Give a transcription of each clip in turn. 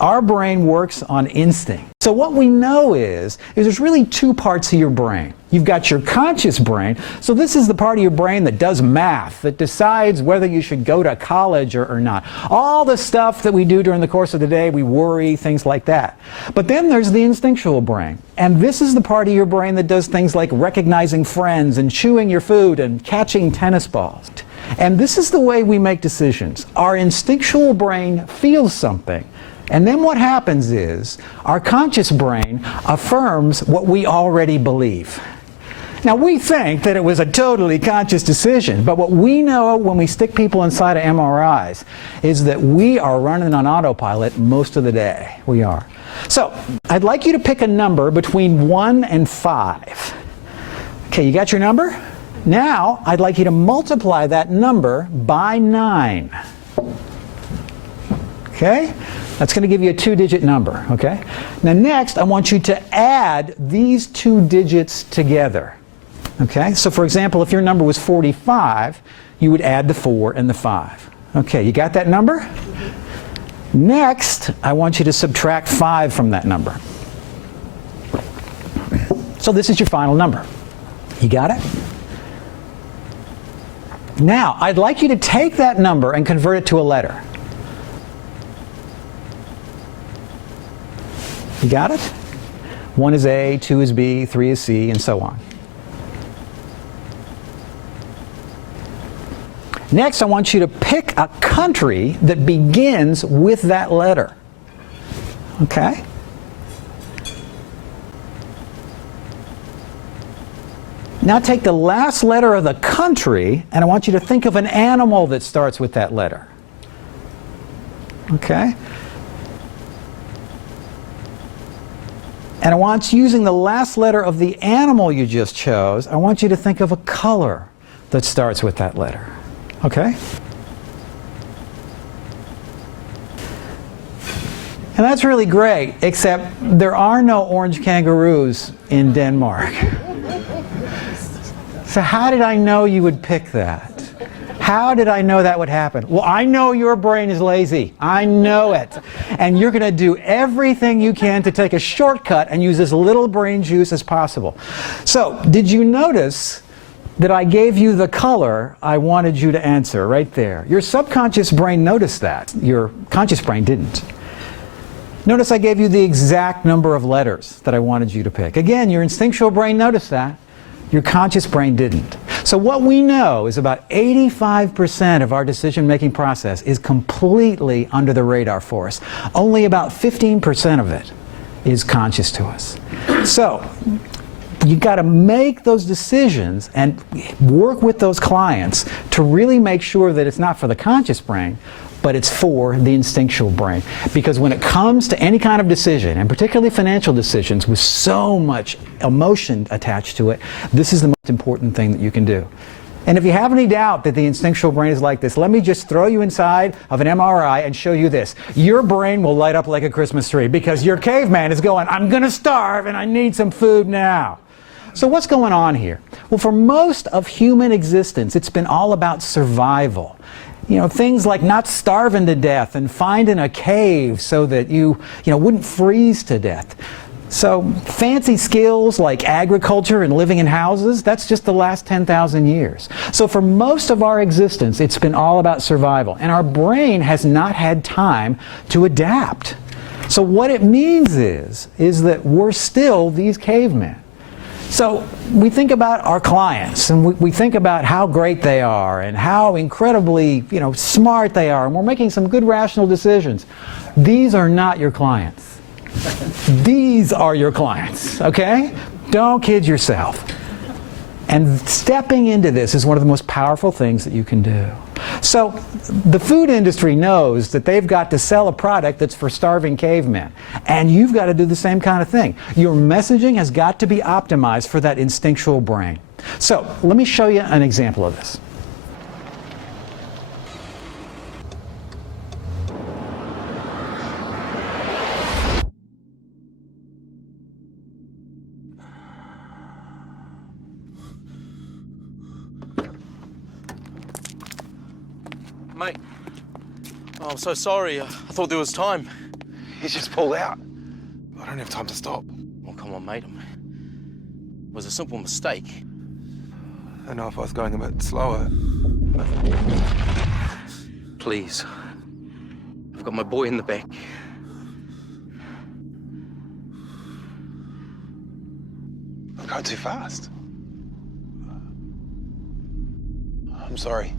Our brain works on instinct. So what we know is there's really two parts of your brain. You've got your conscious brain. So this is the part of your brain that does math, that decides whether you should go to college or not. All the stuff that we do during the course of the day, we worry, things like that. But then there's the instinctual brain. And this is the part of your brain that does things like recognizing friends and chewing your food and catching tennis balls. And this is the way we make decisions. Our instinctual brain feels something. And then what happens is our conscious brain affirms what we already believe. Now we think that it was a totally conscious decision, but what we know when we stick people inside of MRIs is that we are running on autopilot most of the day. We are. So I'd like you to pick a number between 1 and 5. Okay, you got your number? Now I'd like you to multiply that number by 9. Okay? That's going to give you a 2-digit number, okay? Now next, I want you to add these 2 digits together, okay? So for example, if your number was 45, you would add the 4 and the 5. Okay, you got that number? Next, I want you to subtract 5 from that number. So this is your final number. You got it? Now, I'd like you to take that number and convert it to a letter. You got it? 1 is A, 2 is B, 3 is C, and so on. Next, I want you to pick a country that begins with that letter. Okay? Now take the last letter of the country, and I want you to think of an animal that starts with that letter. Okay? And I want, using the last letter of the animal you just chose, I want you to think of a color that starts with that letter. Okay? And that's really great, except there are no orange kangaroos in Denmark. So how did I know you would pick that? How did I know that would happen? Well, I know your brain is lazy. I know it. And you're going to do everything you can to take a shortcut and use as little brain juice as possible. So, did you notice that I gave you the color I wanted you to answer right there? Your subconscious brain noticed that. Your conscious brain didn't. Notice I gave you the exact number of letters that I wanted you to pick. Again, your instinctual brain noticed that. Your conscious brain didn't. So what we know is about 85% of our decision-making process is completely under the radar for us. Only about 15% of it is conscious to us. So you've got to make those decisions and work with those clients to really make sure that it's not for the conscious brain, but it's for the instinctual brain. Because when it comes to any kind of decision, and particularly financial decisions with so much emotion attached to it, this is the most important thing that you can do. And if you have any doubt that the instinctual brain is like this, let me just throw you inside of an MRI and show you this. Your brain will light up like a Christmas tree because your caveman is going, I'm going to starve and I need some food now. So what's going on here? Well, for most of human existence, it's been all about survival. You know, things like not starving to death and finding a cave so that you wouldn't freeze to death. So fancy skills like agriculture and living in houses, that's just the last 10,000 years. So for most of our existence, it's been all about survival. And our brain has not had time to adapt. So what it means is that we're still these cavemen. So we think about our clients, and we think about how great they are and how incredibly, smart they are, and we're making some good rational decisions. These are not your clients. These are your clients, okay? Don't kid yourself. And stepping into this is one of the most powerful things that you can do. So the food industry knows that they've got to sell a product that's for starving cavemen. And you've got to do the same kind of thing. Your messaging has got to be optimized for that instinctual brain. So let me show you an example of this. Mate, oh, I'm so sorry. I thought there was time. He's just pulled out. I don't have time to stop. Well, come on, mate. It was a simple mistake. I know if I was going a bit slower. Please. I've got my boy in the back. I'm going too fast. I'm sorry.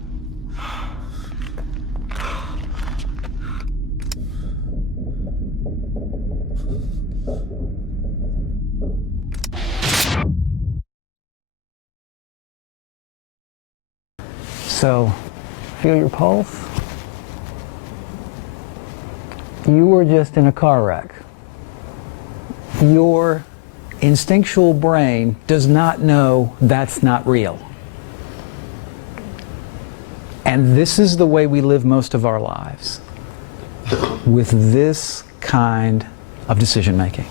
So, feel your pulse. You were just in a car wreck. Your instinctual brain does not know that's not real. And this is the way we live most of our lives, with this kind of decision making.